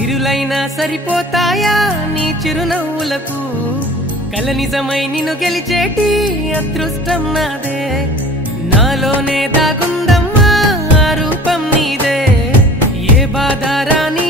సిరులైనా సరిపోతాయా నీ చిరునవ్వులకు కల నిజమై నిన్ను గెలిచేటి అదృష్టం నాదే నాలోనే దాగుందమ్మా ఆ రూపం నీదే ఏ బాధ రాని